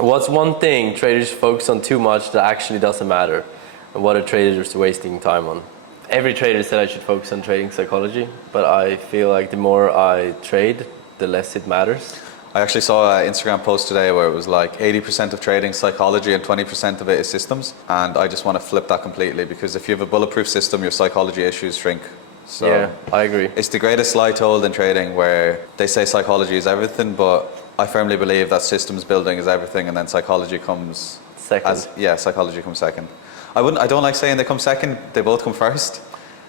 What's one thing traders focus on too much that actually doesn't matter? And what are traders wasting time on? Every trader said I should focus on trading psychology, but I feel like the more I trade, the less it matters. I actually saw an Instagram post today where it was like 80% of trading psychology and 20% of it is systems. And I just want to flip that completely, because if you have a bulletproof system, your psychology issues shrink. So yeah, I agree. It's the greatest lie told in trading, where they say psychology is everything, but I firmly believe that systems building is everything, and then psychology comes second. Psychology comes second. I don't like saying they come second, they both come first.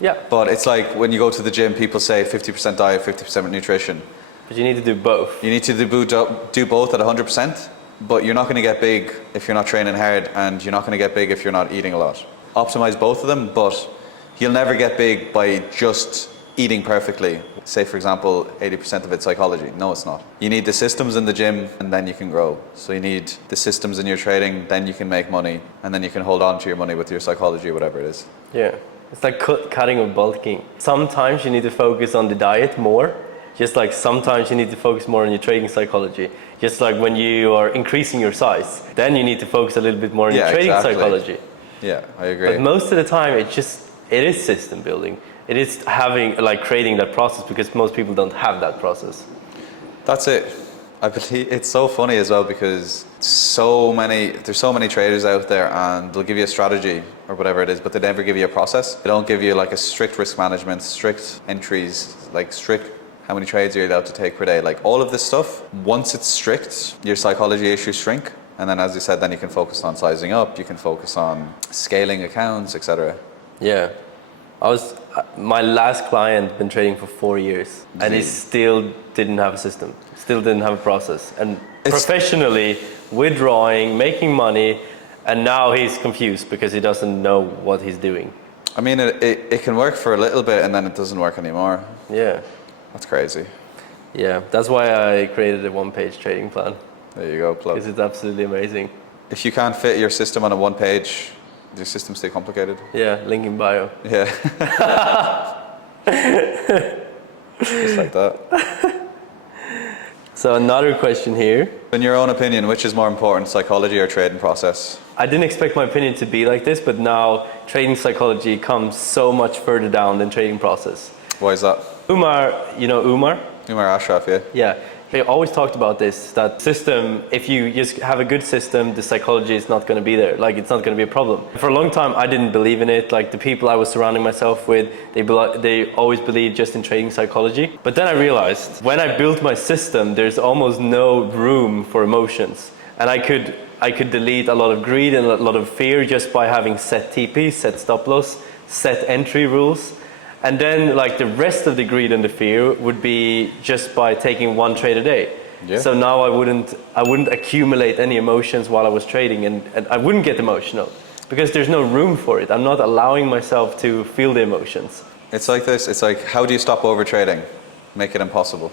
Yeah. But it's like when you go to the gym, people say 50% diet, 50% nutrition. But you need to do both. You need to do both at 100%, but you're not going to get big if you're not training hard, and you're not going to get big if you're not eating a lot. Optimize both of them, but you'll never get big by just eating perfectly. Say, for example, 80% of it's psychology. No, it's not. You need the systems in the gym, and then you can grow. So you need the systems in your trading, then you can make money, and then you can hold on to your money with your psychology, whatever it is. Yeah. It's like cutting or bulking. Sometimes you need to focus on the diet more. Just like sometimes you need to focus more on your trading psychology. Just like when you are increasing your size, then you need to focus a little bit more on your trading psychology. Yeah, I agree. But most of the time, it is system building. It is creating that process, because most people don't have that process. That's it. I believe it's so funny as well, because there's so many traders out there, and they'll give you a strategy or whatever it is, but they never give you a process. They don't give you like a strict risk management, strict entries, like strict how many trades you're allowed to take per day. Like all of this stuff, once it's strict, your psychology issues shrink. And then, as you said, then you can focus on sizing up, you can focus on scaling accounts, etc. Yeah. My last client been trading for 4 years, and he still didn't have a system, still didn't have a process. And professionally, withdrawing, making money, and now he's confused because he doesn't know what he's doing. I mean, it can work for a little bit, and then it doesn't work anymore. Yeah. That's crazy. Yeah, that's why I created a one-page trading plan. There you go, plug. Because it's absolutely amazing. If you can't fit your system on a one page, does your system stay complicated? Yeah, link in bio. Yeah. Just like that. So another question here. In your own opinion, which is more important, psychology or trading process? I didn't expect my opinion to be like this, but now trading psychology comes so much further down than trading process. Why is that? Umar, you know Umar? Umar Ashraf, yeah. Yeah, he always talked about this, that system, if you just have a good system, the psychology is not going to be there. Like, it's not going to be a problem. For a long time, I didn't believe in it. Like, the people I was surrounding myself with, they always believed just in trading psychology. But then I realized, when I built my system, there's almost no room for emotions. And I could delete a lot of greed and a lot of fear just by having set TP, set stop loss, set entry rules. And then like the rest of the greed and the fear would be just by taking one trade a day. Yeah. So now I wouldn't accumulate any emotions while I was trading, and I wouldn't get emotional because there's no room for it. I'm not allowing myself to feel the emotions. It's like this. It's like, how do you stop over trading? Make it impossible.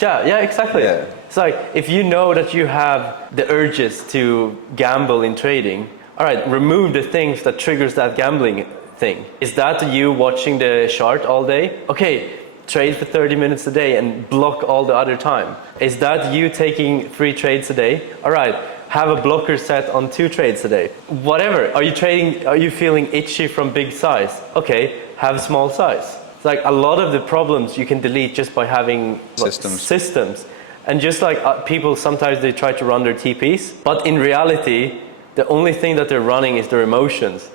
Yeah, exactly. Yeah. It's like, if you know that you have the urges to gamble in trading, all right, remove the things that triggers that gambling thing. Is that you watching the chart all day? Okay, trade for 30 minutes a day and block all the other time. Is that you taking 3 trades a day? All right, have a blocker set on 2 trades a day. Whatever. Are you feeling itchy from big size? Okay, have small size. It's like a lot of the problems you can delete just by having systems. And just like people, sometimes they try to run their TPs, but in reality, the only thing that they're running is their emotions.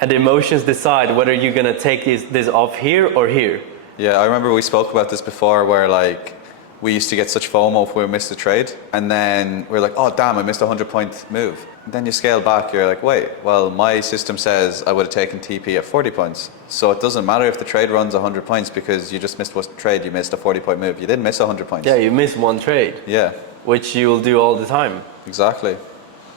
And the emotions decide whether you're going to take this off here or here. Yeah, I remember we spoke about this before, where like we used to get such FOMO if we missed a trade, and then we're like, oh damn, I missed a 100-point move. And then you scale back, you're like, wait, well, my system says I would have taken TP at 40 points. So it doesn't matter if the trade runs 100 points because you just missed one trade, you missed a 40-point move. You didn't miss 100 points. Yeah, you missed one trade. Yeah. Which you will do all the time. Exactly.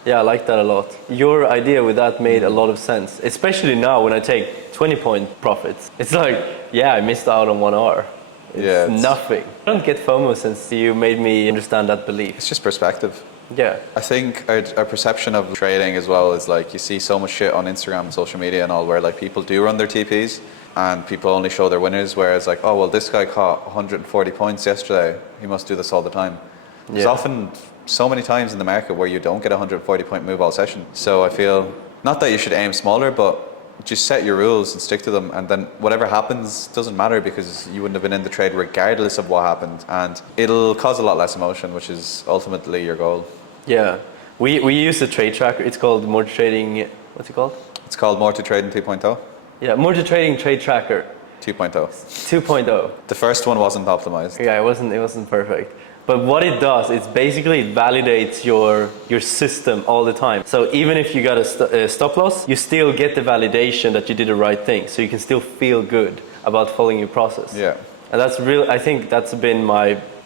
Yeah, I like that a lot. Your idea with that made a lot of sense, especially now when I take 20-point profits. It's like, yeah, I missed out on 1 hour. It's nothing. I don't get FOMO since you made me understand that belief. It's just perspective. Yeah. I think our perception of trading as well is like, you see so much shit on Instagram and social media and all, where like people do run their TPs and people only show their winners, whereas like, oh well, this guy caught 140 points yesterday, he must do this all the time. Because often so many times in the market where you don't get a 140-point move all session. So I feel, not that you should aim smaller, but just set your rules and stick to them, and then whatever happens doesn't matter, because you wouldn't have been in the trade regardless of what happened, and it'll cause a lot less emotion, which is ultimately your goal. Yeah, we use a trade tracker. It's called More Trading. What's it called? It's called More to Trading 2.0. Yeah, More to Trading Trade Tracker 2.0. 2.0. The first one wasn't optimized. Yeah, it wasn't perfect. But what it does, it's basically it validates your system all the time. So even if you got a stop loss, you still get the validation that you did the right thing. So you can still feel good about following your process. Yeah. And that's real. I think that's been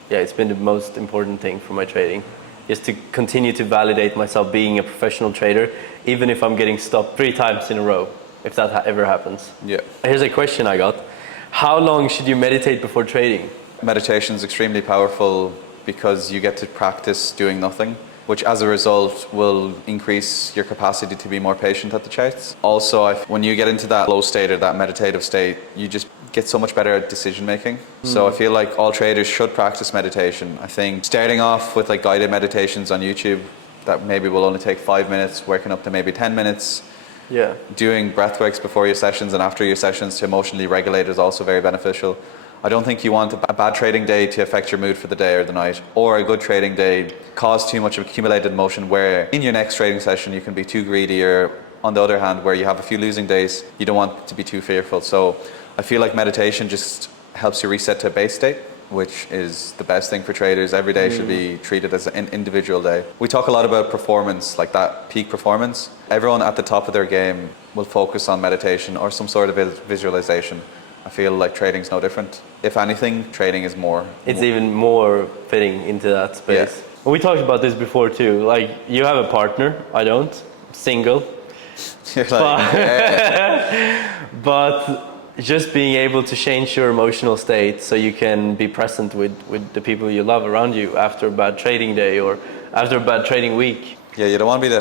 it's been the most important thing for my trading, is to continue to validate myself being a professional trader, even if I'm getting stopped 3 times in a row, if that ever happens. Yeah. Here's a question I got. How long should you meditate before trading? Meditation is extremely powerful because you get to practice doing nothing, which as a result will increase your capacity to be more patient at the charts. Also, when you get into that flow state or that meditative state, you just get so much better at decision making. So I feel like all traders should practice meditation. I think starting off with like guided meditations on YouTube that maybe will only take 5 minutes, working up to maybe 10 minutes. Yeah. Doing breathworks before your sessions and after your sessions to emotionally regulate is also very beneficial. I don't think you want a bad trading day to affect your mood for the day or the night, or a good trading day cause too much accumulated emotion where in your next trading session you can be too greedy, or on the other hand where you have a few losing days, you don't want to be too fearful. So I feel like meditation just helps you reset to a base state, which is the best thing for traders. Every day should be treated as an individual day. We talk a lot about performance, like that peak performance. Everyone at the top of their game will focus on meditation or some sort of visualization. I feel like trading's no different. If anything, trading is more. It's even more fitting into that space. Yeah. We talked about this before too. Like, you have a partner, I don't. Single. You're like, yeah. But just being able to change your emotional state so you can be present with the people you love around you after a bad trading day or after a bad trading week. Yeah, you don't want to be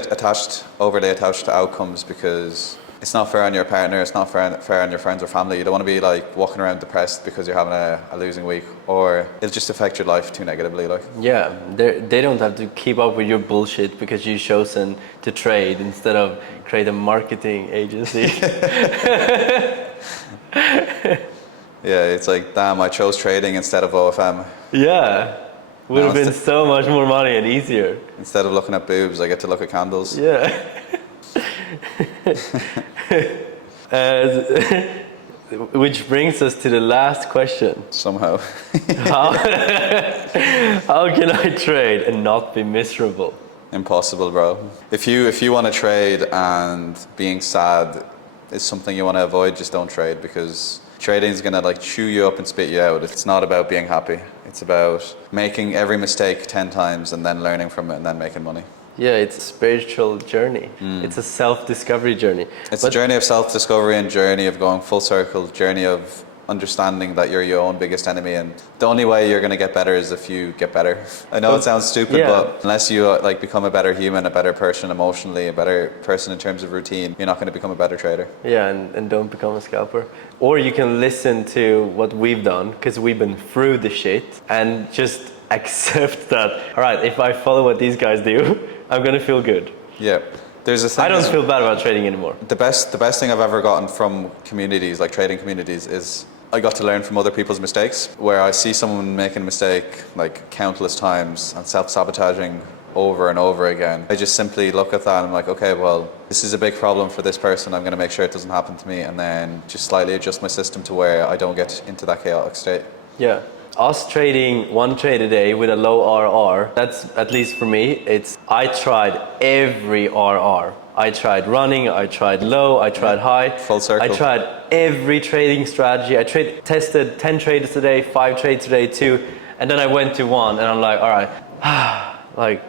overly attached to outcomes, because it's not fair on your partner, it's not fair on your friends or family. You don't want to be like walking around depressed because you're having a losing week, or it'll just affect your life too negatively. Like. Yeah, they don't have to keep up with your bullshit because you've chosen to trade instead of create a marketing agency. Yeah, it's like, damn, I chose trading instead of OFM. Yeah, would have been so much more money and easier. Instead of looking at boobs, I get to look at candles. Yeah. Which brings us to the last question. Somehow. How can I trade and not be miserable? Impossible, bro. If you want to trade and being sad is something you want to avoid, just don't trade, because trading is going to like chew you up and spit you out. It's not about being happy. It's about making every mistake 10 times and then learning from it and then making money. Yeah, it's a spiritual journey. It's a self-discovery journey. It's a journey of self-discovery and journey of going full circle, journey of understanding that you're your own biggest enemy, and the only way you're going to get better is if you get better. I know it sounds stupid, but unless you like become a better human, a better person emotionally, a better person in terms of routine, you're not going to become a better trader. Yeah, and don't become a scalper. Or you can listen to what we've done, because we've been through the shit, and just accept that, all right, if I follow what these guys do, I'm going to feel good. Yeah. There's a thing, I don't feel bad about trading anymore. The best thing I've ever gotten from communities, like trading communities, is I got to learn from other people's mistakes, where I see someone making a mistake like countless times and self-sabotaging over and over again. I just simply look at that and I'm like, okay, well, this is a big problem for this person. I'm going to make sure it doesn't happen to me, and then just slightly adjust my system to where I don't get into that chaotic state. Yeah. Us trading one trade a day with a low RR, that's, at least for me, I tried every RR. I tried running, I tried low, I tried high. Full circle. I tried every trading strategy. I tested 10 trades a day, 5 trades a day, 2, and then I went to 1 and I'm like, all right, like,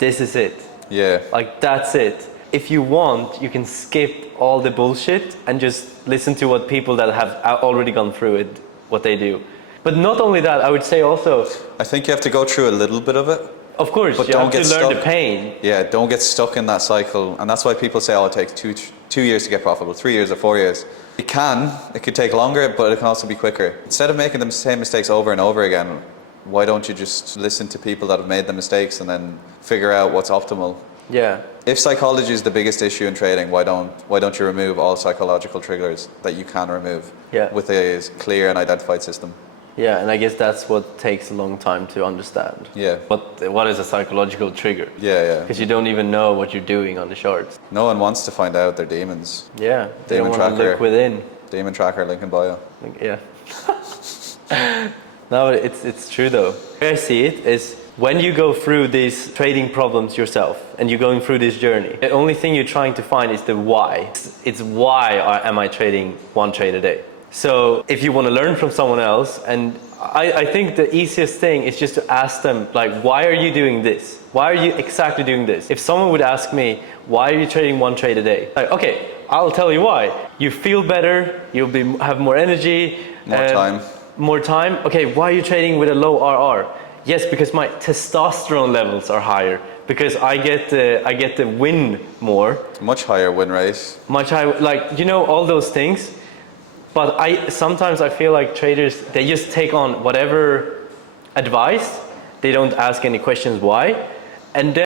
this is it. Yeah. Like, that's it. If you want, you can skip all the bullshit and just listen to what people that have already gone through it, what they do. But not only that, I would say also, I think you have to go through a little bit of it. Of course, but you don't have to get learn stuck. the pain. Yeah, don't get stuck in that cycle. And that's why people say, oh, it takes two years to get profitable, 3 years or 4 years. It could take longer, but it can also be quicker. Instead of making the same mistakes over and over again, why don't you just listen to people that have made the mistakes and then figure out what's optimal? Yeah. If psychology is the biggest issue in trading, why don't you remove all psychological triggers that you can remove Yeah. with a clear and identified system? Yeah, and I guess that's what takes a long time to understand. Yeah. What is a psychological trigger? Yeah. Because you don't even know what you're doing on the charts. No one wants to find out their demons. Yeah, they Demon don't want to tracker. look within. Demon tracker, link in bio. Like, yeah. No, it's true though. The way I see it is when you go through these trading problems yourself and you're going through this journey, the only thing you're trying to find is the why. It's why am I trading one trade a day? So if you want to learn from someone else, and I think the easiest thing is just to ask them, like, why are you doing this? Why are you exactly doing this? If someone would ask me, why are you trading one trade a day? Like, okay, I'll tell you why. You feel better, have more energy. More time. More time. Okay, why are you trading with a low RR? Yes, because my testosterone levels are higher. Because I get the win more. Much higher win rate. Much higher, like, you know, all those things. But sometimes I feel like traders, they just take on whatever advice. They don't ask any questions why. And then